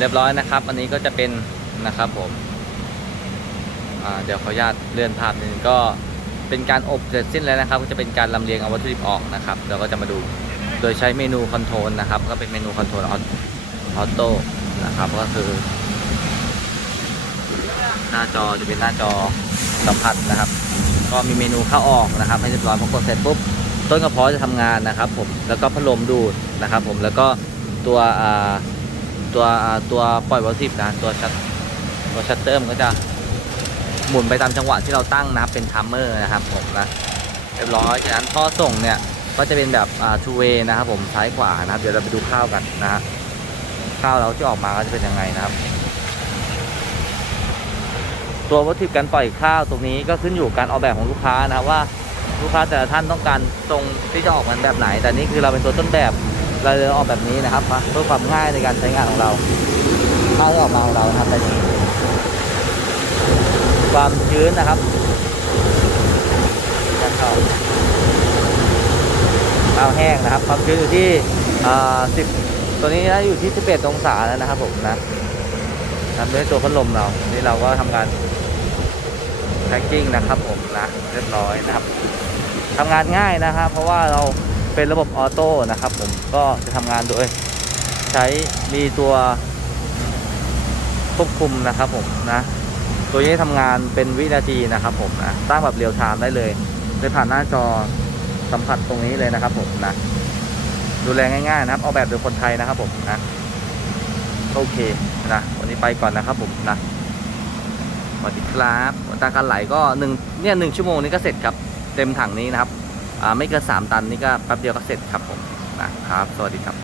เรียบร้อยนะครับ อันนี้ก็จะเป็นนะครับผมเดี๋ยวขออนุญาตเลื่อนภาพนึงก็เป็นการอบเสร็จสิ้นแล้วนะครับ ก็จะเป็นการลำเลียงเอาวัตถุดิบออกนะครับเราก็จะมาดูโดยใช้เมนูคอนโทรลนะครับ ก็เป็นเมนูคอนโทรลออโต้นะครับก็คือ หน้าจอจะเป็นหน้าจอสัมผัสนะครับ ก็มีเมนูเข้าออกนะครับ ให้เรียบร้อยพอกดเสร็จปุ๊บต้นกระเพาะจะทำงานนะครับ ผมแล้วก็พัดลมดูดนะครับ ผมแล้วก็ตัวอ่า ตัวตัวปล่อยวัตถุดิบนะตัวชัตตัวชัตเตอร์มันก็จะหมุนไปตามจังหวะที่เราตั้งนะเป็นทัมเมอร์นะครับผมนะเรียบร้อยจากนั้นท่อส่งเนี่ยก็จะเป็นแบบอ่า two way นะครับผมซ้ายขวานะครับเดี๋ยวเราไปดูข้าวกันนะฮะข้าวเราที่ออกมาก็จะเป็นยังไงนะครับ ตัววัตถุดิบการปล่อยข้าวตรงนี้ก็ขึ้นอยู่กับการออกแบบของลูกค้านะครับว่าลูกค้าแต่ละท่านต้องการทรงที่จะออกมันแบบไหน แต่นี่คือเราเป็นตัวต้นแบบ เราเลยออกแบบนี้นะครับเพื่อความง่ายในการใช้งานของเราข้าวที่ออกมาของเรานะครับเป็นอย่างนี้ความชื้นนะครับการเข้าข้าวแห้งนะครับ ความชื้นอยู่ที่อ่า10ตัวนี้นะอยู่ที่11องศาแล้วนะครับผมนะทำด้วยตัวพัดลมเรา นี่เราก็ทำการแพ็กกิ้งนะครับผมนะเรียบร้อยนะครับทำงานง่ายนะครับ เพราะว่าเรา เป็นระบบออโต้นะครับผมก็จะทำงานโดยใช้มีตัวควบคุมนะครับผมนะตัวนี้ทำงานเป็นวินาทีนะครับผมนะตั้งแบบเรียลไทม์ได้เลยโดยผ่านหน้าจอสัมผัสตรงนี้เลยนะครับผมนะดูแลง่ายๆนะครับออกแบบโดยคนไทยนะครับผมนะโอเคนะวันนี้ไปก่อนนะครับผมนะสวัสดีครับตาการไหลก็หนึ่งเนี่ยหนึ่งชั่วโมงนี้ก็เสร็จครับ เต็มถังนี้นะครับ ไม่เกินสามตันนี่ก็แป๊บเดียวก็เสร็จครับผมนะครับ สวัสดีครับ